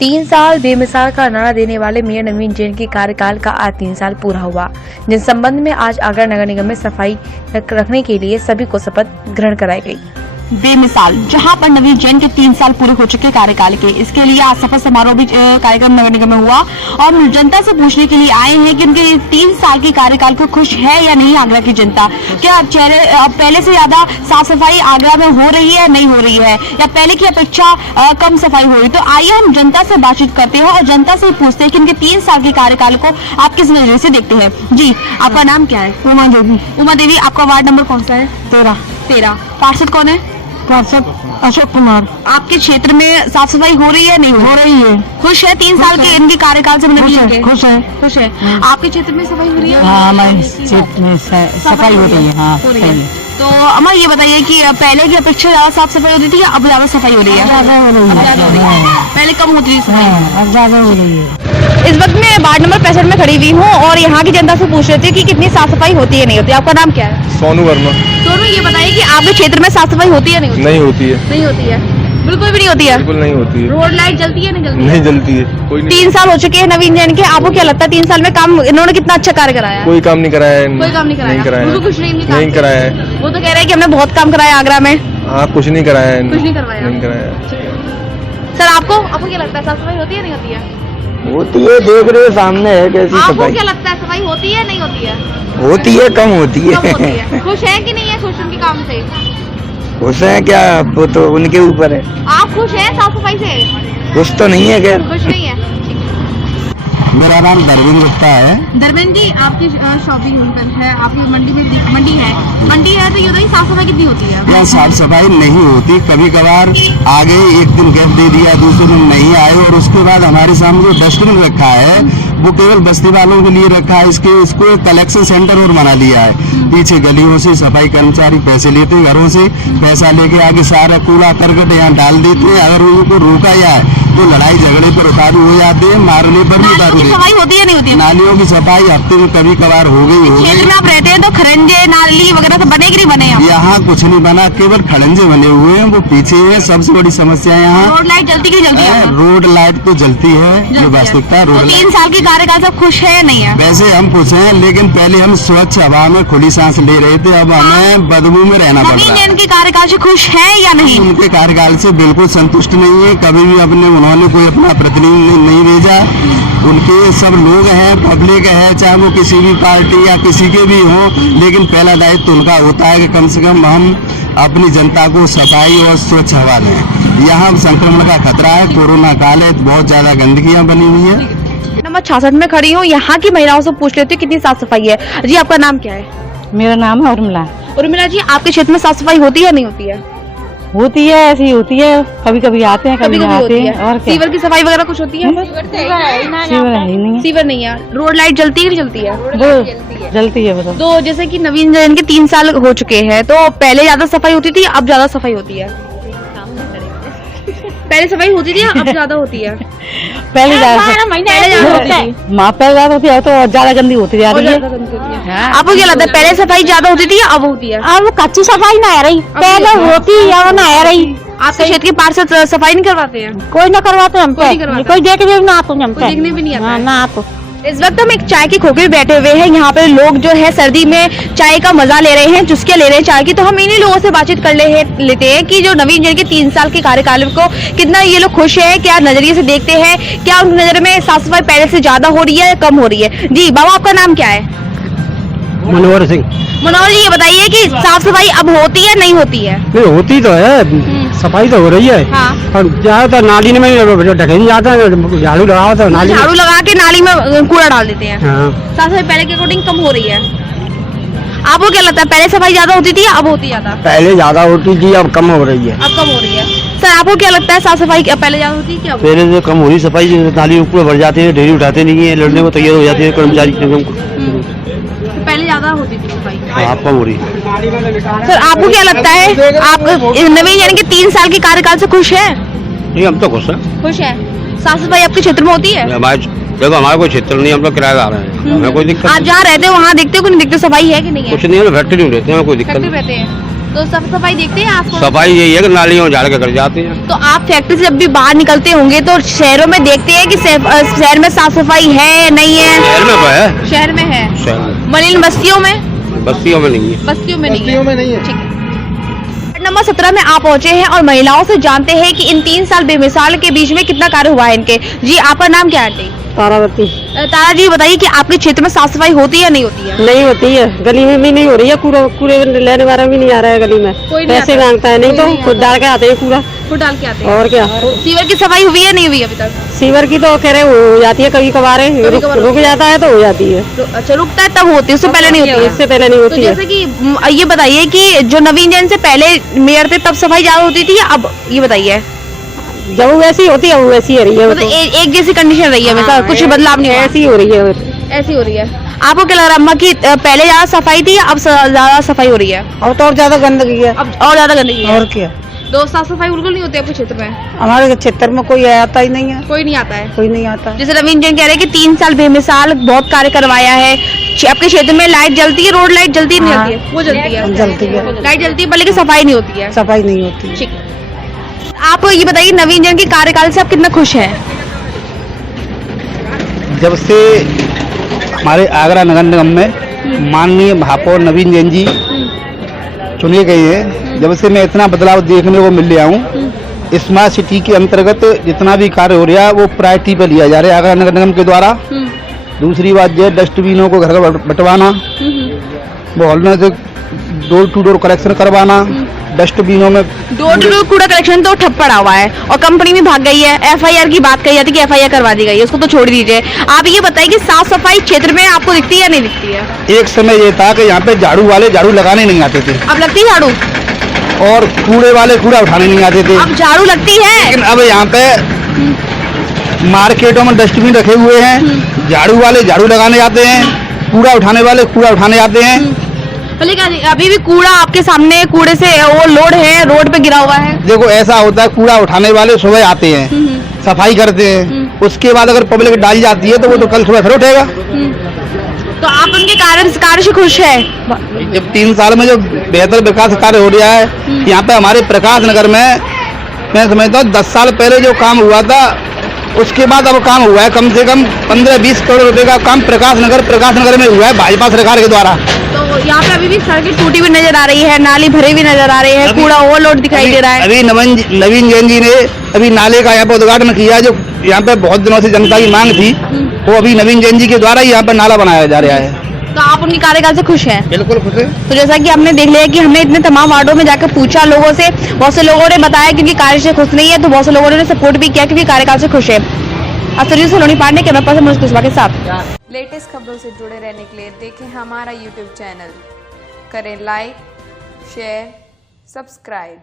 3 साल बेमिसाल का नारा देने वाले मेयर नवीन जैन के कार्यकाल का आज 3 साल पूरा हुआ, जिस संबंध में आज आगरा नगर निगम में सफाई रखने के लिए सभी को शपथ ग्रहण कराई गई। बेमिसाल, जहां पर नवीन जैन के 3 साल पूरे हो चुके कार्यकाल के, इसके लिए आज शपथ समारोह भी कार्यक्रम नगर निगम में हुआ और जनता से पूछने के लिए आए हैं कि उनके 3 साल के कार्यकाल को खुश है या नहीं आगरा की जनता। क्या पहले से ज्यादा साफ सफाई आगरा में हो रही है, नहीं हो रही है, या पहले की अपेक्षा कम सफाई हो रही? तो आइए हम जनता से बातचीत करते हैं और जनता से पूछते हैं कि इनके 3 साल के कार्यकाल को आप किस नजरिए से देखते हैं। जी, आपका नाम क्या है? उमा देवी। उमा देवी, आपका वार्ड नंबर कौन सा है? 13। पार्षद कौन है? पार्षद अशोक कुमार। आपके क्षेत्र में साफ सफाई हो रही है, नहीं हो रही है? खुश है 3 साल के इनके कार्यकाल से? खुश है। आपके क्षेत्र में सफाई हो रही है? हाँ, हमारे क्षेत्र में सफाई हो रही है। हाँ, हो रही है। तो अम्मा ये बताइए कि पहले की अपेक्षा ज्यादा साफ सफाई होती थी या अब ज्यादा सफाई हो रही है? ज्यादा हो रही है। पहले कम होती थी सफाई, अब ज्यादा हो रही है। इस वक्त मैं वार्ड नंबर 65 में खड़ी हुई हूँ और यहाँ की जनता से पूछ रही थी कि कितनी साफ सफाई होती है, नहीं होती है। आपका नाम क्या है? सोनू वर्मा। सोनू, ये बताइए कि आपके क्षेत्र में साफ सफाई होती है, नहीं होती? नहीं होती है। नहीं होती है, बिल्कुल भी नहीं होती है। बिल्कुल नहीं होती है। रोड लाइट जलती है, नहीं जलती? नहीं जलती है। कोई नहीं। 3 साल हो चुके हैं नवीन जैन के, आपको क्या लगता है 3 साल में काम इन्होंने कितना अच्छा कार्य कराया? कोई काम नहीं कराया है। कोई काम नहीं कराया। नहीं कुछ नहीं कराया है। वो तो कह रहे हैं कि हमने बहुत काम कराया आगरा में। हाँ, कुछ नहीं कराया है। कुछ नहीं करवाया। नहीं कराया। सर, आपको क्या लगता है साफ सफाई होती है, नहीं होती है? होती है, देख रहे हो सामने है कैसी आपको सफाई। क्या लगता है सफाई होती है, नहीं होती है? होती है, कम होती है। कम होती है। खुश है कि नहीं है खुश उनके काम से? खुश है क्या, वो तो उनके ऊपर है। आप खुश हैं साफ सफाई से? खुश तो नहीं है खैर। खुश नहीं है। मेरा नाम धर्मेंद्र गुप्ता है। धर्मेंद्र जी, आपकी शॉपिंग है, आपकी मंडी है तो ये बताइए साफ सफाई कितनी होती है? यहाँ साफ सफाई नहीं होती, कभी कभार आगे एक दिन गैप दे दिया, दूसरे दिन नहीं आए, और उसके बाद हमारे सामने जो डस्टबिन रखा है वो केवल बस्ती वालों के लिए रखा है। इसको एक कलेक्शन सेंटर और बना लिया है। पीछे गलियों से सफाई कर्मचारी पैसे लेते, घरों से पैसा लेके आगे सारा कूड़ा करकट यहाँ डाल देते हैं। अगर उनको रोका जाए तो लड़ाई झगड़े पर उतारू हो जाते हैं, मारने पर भी उतारू। सफाई होती है, नहीं होती है? नालियों की सफाई हफ्ते में कभी कभार हो गई। क्षेत्र में आप रहते हैं तो खरंजे नाली वगैरह तो बने कि नहीं बने? यहाँ कुछ नहीं बना, केवल खड़ंजे बने हुए हैं, वो पीछे है। सबसे बड़ी समस्या यहाँ रोड लाइट जलती की जलती है? रोड लाइट तो जलती है, ये वास्तविकता है। रोड 3 साल की कार्यकाल से खुश है या नहीं है? वैसे हम खुश हैं, लेकिन पहले हम स्वच्छ हवा में खुली सांस ले रहे थे, अब हमें बदबू में रहना पड़ रहा है। इनके कार्यकाल से खुश है या नहीं? उनके कार्यकाल से बिल्कुल संतुष्ट नहीं है। कभी भी उन्होंने कोई अपना प्रतिनिधि नहीं भेजा। उनके सब लोग हैं, पब्लिक है, चाहे वो किसी भी पार्टी या किसी के भी हो, लेकिन पहला दायित्व उनका होता है कि कम से कम हम अपनी जनता को सफाई और स्वच्छ हवा दें। यहाँ संक्रमण का खतरा है, कोरोना काल है, बहुत ज्यादा गंदगियाँ बनी हुई है। नंबर 66 में खड़ी हूँ, यहाँ की महिलाओं से पूछ लेती हूँ कितनी साफ सफाई है। जी, आपका नाम क्या है? मेरा नाम है उर्मिला। उर्मिला जी, आपके क्षेत्र में साफ सफाई होती है, नहीं होती है? होती है, ऐसी होती है, कभी कभी आते हैं, कभी नहीं आते हैं। और क्या? सीवर की सफाई वगैरह कुछ होती है? सीवर है ही नहीं। सीवर नहीं है। रोड लाइट जलती है कि जलती है? वो जलती है। बताओ। तो जैसे कि नवीन जैन के 3 साल हो चुके हैं, तो पहले ज्यादा सफाई होती थी, अब ज्यादा सफाई होती है? पहले सफाई होती थी, अब ज्यादा होती है? पहले ज्यादा होती थी। पहले ज्यादा होती है, तो ज्यादा गंदी होती जा रही है। आपको क्या लगता है पहले सफाई ज्यादा होती थी या अब होती है? अब कच्ची सफाई ना रही, पहले होती है वो ना रही। आपके क्षेत्र के पार्षद सफाई नहीं करवाते हैं? कोई ना करवाते हम पे, कोई देख भी ना आते हम पे, देखने भी नहीं आता ना आते। इस वक्त हम एक चाय के खोखे में बैठे हुए हैं। यहाँ पे लोग जो है सर्दी में चाय का मजा ले रहे हैं, चुस्के ले रहे हैं चाय की। तो हम इन्हीं लोगों से बातचीत कर लेते हैं कि जो नवीन जैन के 3 साल के कार्यकाल को कितना ये लोग खुश है, क्या नजरिए से देखते हैं, क्या उनकी नजर में साफ सफाई पहले से ज्यादा हो रही है या कम हो रही है। जी बाबा, आपका नाम क्या है? मनोहर सिंह। मनोहर जी, ये बताइए कि साफ सफाई अब होती है, नहीं होती है? नहीं होती तो है, सफाई तो हो रही है। हाँ। और ज्यादातर नाली में ढके नहीं जाता है, झाड़ू लगाओ तो नाली झाड़ू लगा के नाली में कूड़ा डाल देते हैं। हाँ। साफ सफाई पहले के अकॉर्डिंग कम हो रही है। आपको क्या लगता है पहले सफाई ज्यादा होती थी या अब होती ज्यादा? पहले ज्यादा होती थी, अब कम हो रही है। अब कम हो रही है। सर, आपको क्या लगता है साफ सफाई पहले ज्यादा होती है क्या? पहले से कम हो रही सफाई, नाली ऊपर भर जाते हैं, डेरी उठाते नहीं है, लड़ने को तैयार हो जाते हैं कर्मचारी। पहले ज्यादा होती थी सफाई, आप कम हो रही है। सर आपको क्या लगता है आप नवीन जैन के 3 साल के कार्यकाल से खुश है? नहीं, हम तो खुश हैं। खुश है। साफ सफाई आपके क्षेत्र में होती है? देखो, हमारा कोई क्षेत्र नहीं, हम लोग किराएदार हैं, हमें कोई दिक्कत। आप जहाँ रहते हो वहाँ देखते हो कि नहीं देखते, सफाई है कि नहीं है? कुछ नहीं, हम फैक्ट्री में रहते हैं, कोई दिक्कत रहते हैं तो साफ सफाई देखते हैं आप? सफाई यही है कि नालियों झाड़ के कर जाते हैं। तो आप फैक्ट्री से जब भी बाहर निकलते होंगे तो शहरों में देखते हैं कि शहर में साफ सफाई है या नहीं है? शहर में तो है। शहर में है। शहर में। मलिन बस्तियों में? बस्तियों में नहीं है। बस्तियों में नहीं है। ठीक है। वार्ड नंबर 17 में आप पहुंचे हैं और महिलाओं से जानते हैं कि इन 3 साल बेमिसाल के बीच में कितना कार्य हुआ है इनके। जी, आपका नाम क्या है आंटी? तारावती। तारा जी, बताइए कि आपके क्षेत्र में साफ सफाई होती है या नहीं होती है? नहीं होती है, गली में भी नहीं हो रही है, कूड़े लेने वाला भी नहीं आ रहा है गली में। कोई नहीं पैसे आता। मांगता है, नहीं कोई तो नहीं खुद डाल के आते हैं कूड़ा। खुद डाल के आते हैं। और क्या, सीवर की सफाई हुई है नहीं हुई अभी तक? सीवर की तो कह रहे हो जाती है, कभी कभार रुक जाता है तो हो जाती है। अच्छा, रुकता है तब होती है, उससे पहले नहीं होती है? इससे पहले नहीं तो होती है। जैसे कि ये बताइए कि जो नवीन जैन से पहले मेयर थे तब सफाई ज्यादा होती थी या अब? ये बताइए। जब वो वैसी होती है वो वैसी हो रही है। मतलब एक जैसी कंडीशन रही है हमेशा, कुछ बदलाव नहीं हुआ? ऐसी हो रही है। ऐसी हो रही है। आपको क्या लग रहा है अम्मा की पहले ज्यादा सफाई थी या अब ज्यादा सफाई हो रही है? अब तो और ज्यादा गंदगी है। अब और ज्यादा गंदगी है। और क्या, तो साफ सफाई बिल्कुल नहीं होती आपके क्षेत्र में? हमारे क्षेत्र में कोई आता ही नहीं है। कोई नहीं आता है। कोई नहीं आता। जैसे नवीन जैन कह रहे हैं कि 3 साल बेमिसाल बहुत कार्य करवाया है। आपके क्षेत्र में लाइट जलती है, रोड लाइट जलती नहीं जलती है? वो जलती है। जलती है, लाइट जलती है, लेकिन सफाई नहीं होती है। सफाई नहीं होती। ठीक है। आप ये बताइए नवीन जैन के कार्यकाल से आप कितना खुश हैं? जब से हमारे आगरा नगर निगम में माननीय महापौर नवीन जैन जी चुने गए हैं, जब से मैं इतना बदलाव देखने को मिल रहा हूँ। स्मार्ट सिटी के अंतर्गत जितना भी कार्य हो रहा है वो प्रायोरिटी पर लिया जा रहा है आगरा नगर निगम के द्वारा। दूसरी बात जो है डस्टबिनों को घर घर बंटवाना, मोहल्लों से डोर टू डोर कलेक्शन करवाना। डस्टबिनों में डोर टू डोर कूड़ा कलेक्शन तो ठप पड़ा हुआ है और कंपनी भी भाग गई है। एफआईआर की बात कही जाती है कि एफआईआर करवा दी गई है, उसको तो छोड़ दीजिए। आप ये बताइए कि साफ सफाई क्षेत्र में आपको दिखती है या नहीं दिखती है? एक समय ये था कि यहाँ पे झाड़ू वाले झाड़ू लगाने नहीं आते थे अब लगती है झाड़ू? और कूड़े वाले कूड़ा उठाने नहीं आते थे। अब झाड़ू लगती है। लेकिन अब यहाँ पे मार्केटों में डस्टबिन रखे हुए हैं, झाड़ू वाले झाड़ू लगाने आते हैं, कूड़ा उठाने वाले कूड़ा उठाने आते हैं। लेकिन अभी भी कूड़ा आपके सामने, कूड़े से वो लोड है, रोड पे गिरा हुआ है। देखो ऐसा होता है, कूड़ा उठाने वाले सुबह आते हैं, सफाई करते हैं, उसके बाद अगर पब्लिक डाली जाती है तो वो तो कल सुबह फिर उठेगा। तो आप उनके कार्य से खुश है? जब 3 साल में जो बेहतर विकास कार्य हो रहा है यहाँ पे हमारे प्रकाश नगर में, मैं समझता हूँ 10 साल पहले जो काम हुआ था उसके बाद अब काम हुआ है कम से कम 15-20 करोड़ रुपए का काम प्रकाश नगर में हुआ है भाजपा सरकार के द्वारा। तो यहाँ पे अभी भी सड़कें टूटी हुई नजर आ रही है, नाली भरे हुई नजर आ रही है, कूड़ा ओवरलोड दिखाई दे रहा है। अभी नवीन जैन जी ने अभी नाले का यहाँ पे उद्घाटन किया, जो यहाँ पे बहुत दिनों से जनता की मांग थी, वो अभी नवीन जैन जी के द्वारा ही यहाँ पर नाला बनाया जा रहा है। तो आप उनके कार्यकाल से खुश हैं? बिल्कुल खुश है। तो जैसा कि हमने देख लिया कि हमने इतने तमाम वार्डों में जाकर पूछा लोगों से, बहुत से लोगों ने बताया क्योंकि कार्य से खुश नहीं है, तो बहुत से लोगों ने सपोर्ट भी किया क्योंकि कार्यकाल से खुश है। असरजी सोलोनी पांडे, कैमरा पर्सन मनोज कुशवाहा के साथ। लेटेस्ट खबरों से जुड़े रहने के लिए देखें हमारा यूट्यूब चैनल, करें लाइक, शेयर, सब्सक्राइब।